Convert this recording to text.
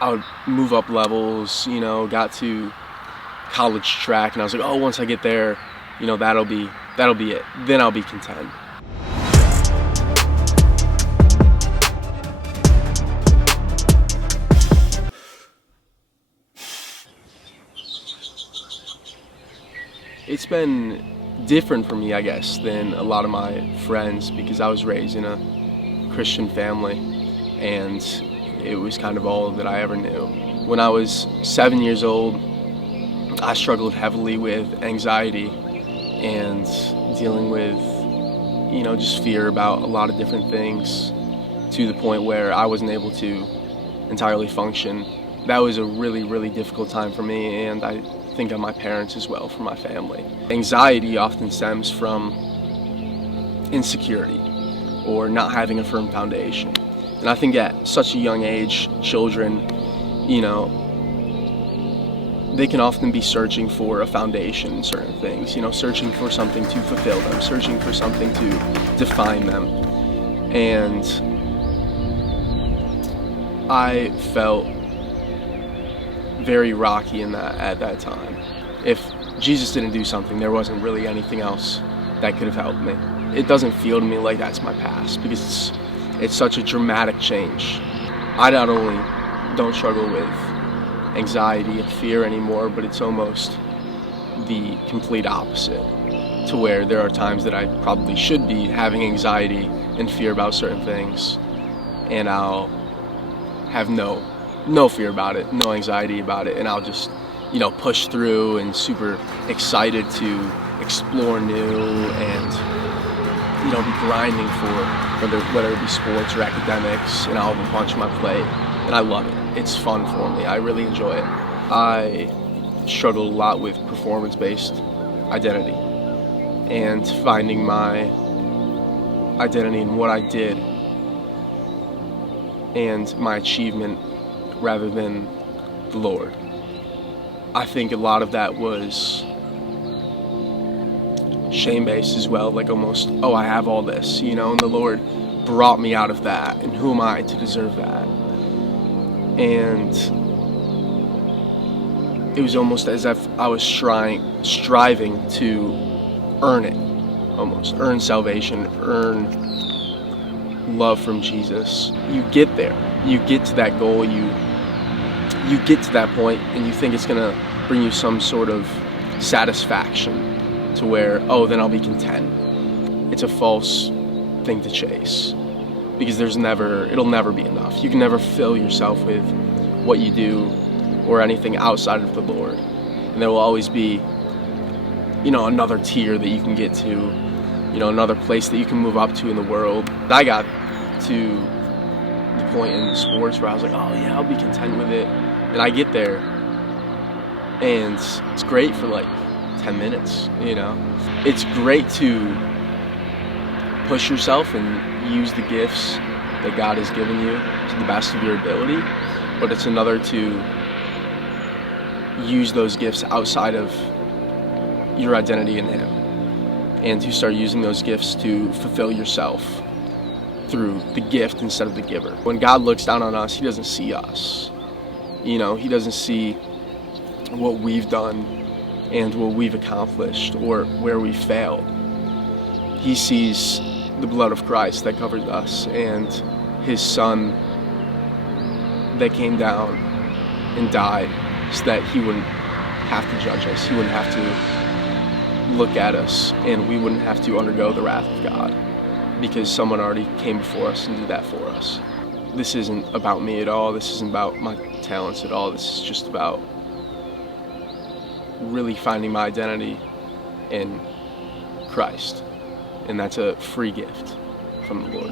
I would move up levels, got to college track, and I was like, oh, once I get there, that'll be it. Then I'll be content. It's been different for me, I guess, than a lot of my friends because I was raised in a Christian family, and it was kind of all that I ever knew. When I was 7 years old, I struggled heavily with anxiety and dealing with, just fear about a lot of different things, to the point where I wasn't able to entirely function. That was a really, really difficult time for me, and I think of my parents as well, for my family. Anxiety often stems from insecurity or not having a firm foundation. And I think at such a young age, children, they can often be searching for a foundation in certain things, searching for something to fulfill them, searching for something to define them. And I felt very rocky at that time. If Jesus didn't do something, there wasn't really anything else that could have helped me. It doesn't feel to me like that's my past, because it's such a dramatic change. I not only don't struggle with anxiety and fear anymore, but it's almost the complete opposite, to where there are times that I probably should be having anxiety and fear about certain things, and I'll have no fear about it, no anxiety about it, and I'll just, push through and super excited to explore new and, be grinding for whether it be sports or academics, and I'll have a bunch on my plate, and I love it. It's fun for me. I really enjoy it. I struggled a lot with performance-based identity and finding my identity in what I did and my achievement rather than the Lord. I think a lot of that was shame-based as well, like almost, oh, I have all this, and the Lord brought me out of that, and who am I to deserve that? And it was almost as if I was striving to earn it, almost earn salvation, earn love from Jesus. You get there, you get to that goal, you get to that point, and you think it's gonna bring you some sort of satisfaction to where, oh, then I'll be content. It's a false thing to chase, because it'll never be enough. You can never fill yourself with what you do or anything outside of the Lord. And there will always be, another tier that you can get to, another place that you can move up to in the world. I got to the point in sports where I was like, oh yeah, I'll be content with it. And I get there, and it's great for like 10 minutes, It's great to push yourself and use the gifts that God has given you to the best of your ability, but it's another to use those gifts outside of your identity in Him, and to start using those gifts to fulfill yourself through the gift instead of the giver. When God looks down on us, He doesn't see us. He doesn't see what we've done and what we've accomplished or where we failed. He sees the blood of Christ that covers us, and His Son that came down and died so that He wouldn't have to judge us, He wouldn't have to look at us, and we wouldn't have to undergo the wrath of God, because someone already came before us and did that for us. This isn't about me at all. This isn't about my talents at all. This is just about really finding my identity in Christ. And that's a free gift from the Lord.